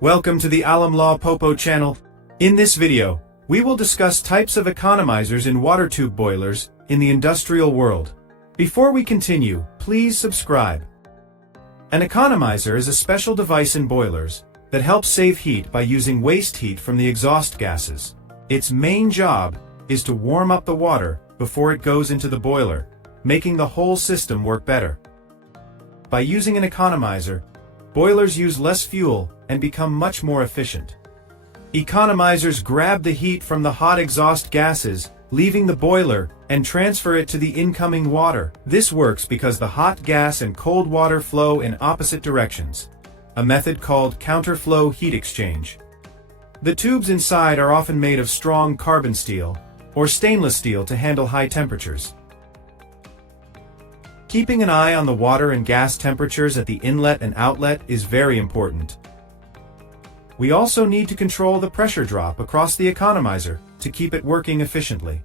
Welcome to the Lawe Popo channel. In this video, we will discuss types of economizers in water tube boilers in the industrial world. Before we continue, please subscribe. An economizer is a special device in boilers that helps save heat by using waste heat from the exhaust gases. Its main job is to warm up the water before it goes into the boiler, making the whole system work better. By using an economizer, boilers use less fuel and become much more efficient. Economizers grab the heat from the hot exhaust gases, leaving the boiler, and transfer it to the incoming water. This works because the hot gas and cold water flow in opposite directions, a method called counterflow heat exchange. The tubes inside are often made of strong carbon steel or stainless steel to handle high temperatures. Keeping an eye on the water and gas temperatures at the inlet and outlet is very important. We also need to control the pressure drop across the economizer to keep it working efficiently.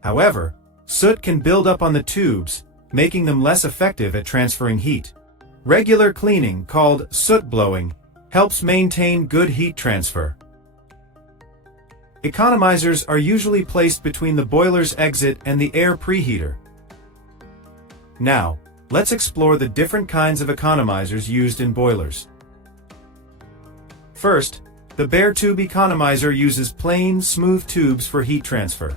However, soot can build up on the tubes, making them less effective at transferring heat. Regular cleaning, called soot blowing, helps maintain good heat transfer. Economizers are usually placed between the boiler's exit and the air preheater. Now, let's explore the different kinds of economizers used in boilers. First, the bare tube economizer uses plain, smooth tubes for heat transfer.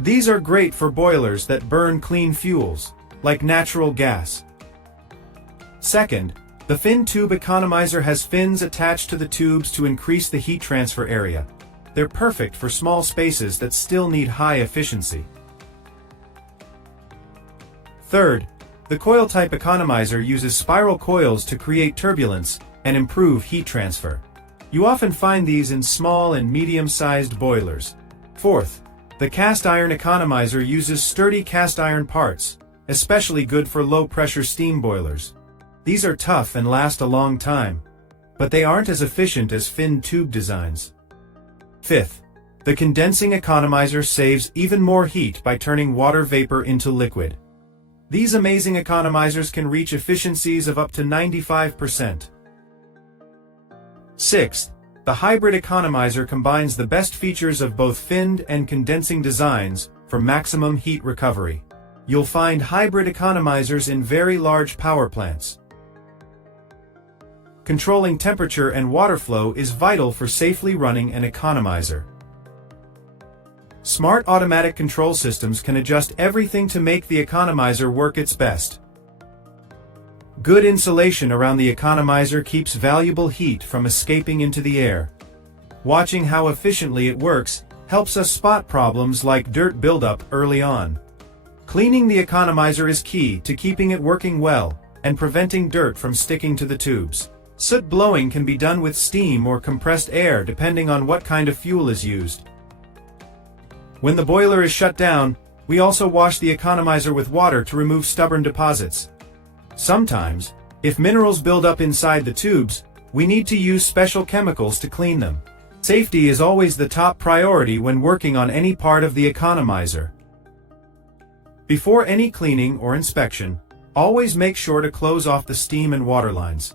These are great for boilers that burn clean fuels, like natural gas. Second, the fin tube economizer has fins attached to the tubes to increase the heat transfer area. They're perfect for small spaces that still need high efficiency. Third, the coil-type economizer uses spiral coils to create turbulence and improve heat transfer. You often find these in small and medium-sized boilers. Fourth, the cast iron economizer uses sturdy cast iron parts, especially good for low-pressure steam boilers. These are tough and last a long time, but they aren't as efficient as fin tube designs. Fifth, the condensing economizer saves even more heat by turning water vapor into liquid. These amazing economizers can reach efficiencies of up to 95%. Sixth, the hybrid economizer combines the best features of both finned and condensing designs for maximum heat recovery. You'll find hybrid economizers in very large power plants. Controlling temperature and water flow is vital for safely running an economizer. Smart automatic control systems can adjust everything to make the economizer work its best. Good insulation around the economizer keeps valuable heat from escaping into the air. Watching how efficiently it works helps us spot problems like dirt buildup early on. Cleaning the economizer is key to keeping it working well and preventing dirt from sticking to the tubes. Soot blowing can be done with steam or compressed air depending on what kind of fuel is used. When the boiler is shut down, we also wash the economizer with water to remove stubborn deposits. Sometimes, if minerals build up inside the tubes, we need to use special chemicals to clean them. Safety is always the top priority when working on any part of the economizer. Before any cleaning or inspection, always make sure to close off the steam and water lines.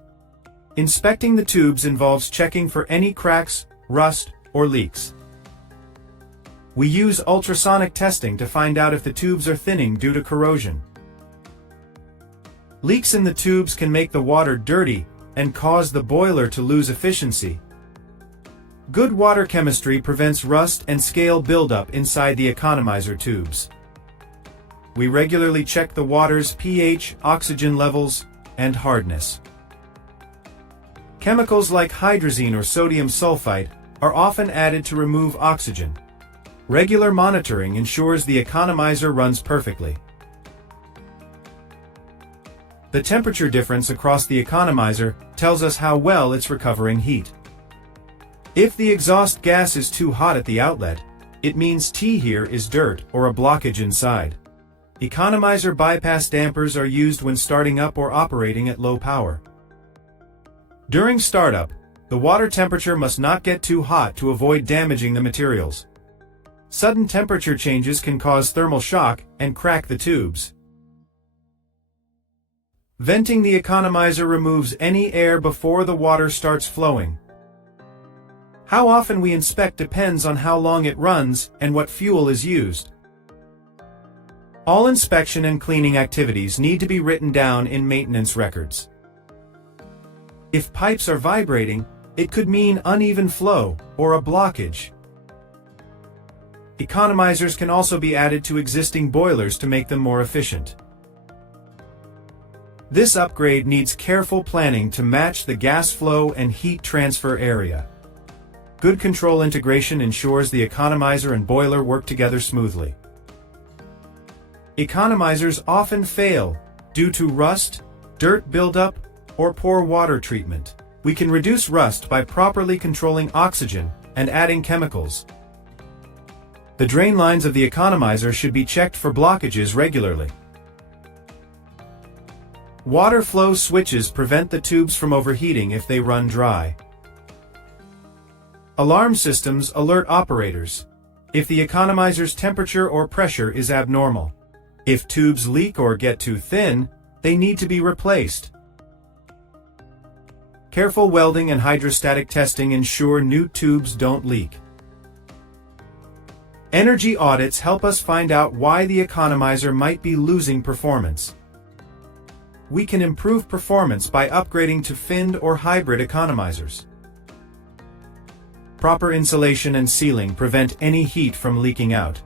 Inspecting the tubes involves checking for any cracks, rust, or leaks. We use ultrasonic testing to find out if the tubes are thinning due to corrosion. Leaks in the tubes can make the water dirty and cause the boiler to lose efficiency. Good water chemistry prevents rust and scale buildup inside the economizer tubes. We regularly check the water's pH, oxygen levels, and hardness. Chemicals like hydrazine or sodium sulfite are often added to remove oxygen. Regular monitoring ensures the economizer runs perfectly. The temperature difference across the economizer tells us how well it's recovering heat. If the exhaust gas is too hot at the outlet, it means here is dirt or a blockage inside. Economizer bypass dampers are used when starting up or operating at low power. During startup, the water temperature must not get too hot to avoid damaging the materials. Sudden temperature changes can cause thermal shock and crack the tubes. Venting the economizer removes any air before the water starts flowing. How often we inspect depends on how long it runs and what fuel is used. All inspection and cleaning activities need to be written down in maintenance records. If pipes are vibrating, it could mean uneven flow or a blockage. Economizers can also be added to existing boilers to make them more efficient. This upgrade needs careful planning to match the gas flow and heat transfer area. Good control integration ensures the economizer and boiler work together smoothly. Economizers often fail due to rust, dirt buildup, or poor water treatment. We can reduce rust by properly controlling oxygen and adding chemicals. The drain lines of the economizer should be checked for blockages regularly. Water flow switches prevent the tubes from overheating if they run dry. Alarm systems alert operators if the economizer's temperature or pressure is abnormal. If tubes leak or get too thin, they need to be replaced. Careful welding and hydrostatic testing ensure new tubes don't leak. Energy audits help us find out why the economizer might be losing performance. We can improve performance by upgrading to finned or hybrid economizers. Proper insulation and sealing prevent any heat from leaking out.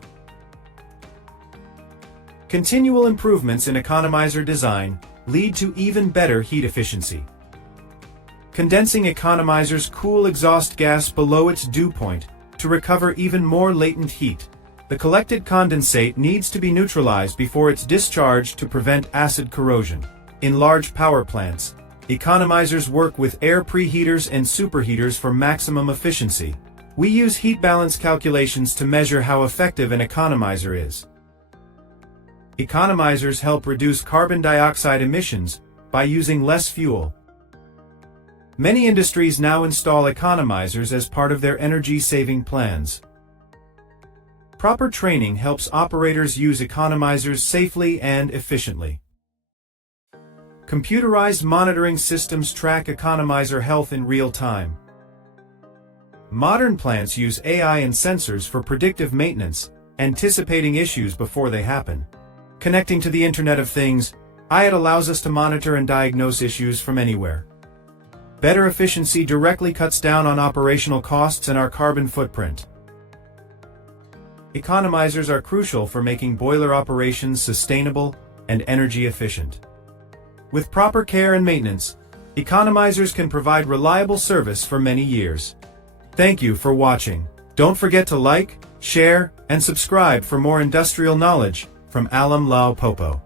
Continual improvements in economizer design lead to even better heat efficiency. Condensing economizers cool exhaust gas below its dew point to recover even more latent heat. The collected condensate needs to be neutralized before it's discharged to prevent acid corrosion. In large power plants, economizers work with air preheaters and superheaters for maximum efficiency. We use heat balance calculations to measure how effective an economizer is. Economizers help reduce carbon dioxide emissions by using less fuel. Many industries now install economizers as part of their energy-saving plans. Proper training helps operators use economizers safely and efficiently. Computerized monitoring systems track economizer health in real time. Modern plants use AI and sensors for predictive maintenance, anticipating issues before they happen. Connecting to the Internet of Things, it allows us to monitor and diagnose issues from anywhere. Better efficiency directly cuts down on operational costs and our carbon footprint. Economizers are crucial for making boiler operations sustainable and energy efficient. With proper care and maintenance, economizers can provide reliable service for many years. Thank you for watching. Don't forget to like, share, and subscribe for more industrial knowledge from Lawe Popo.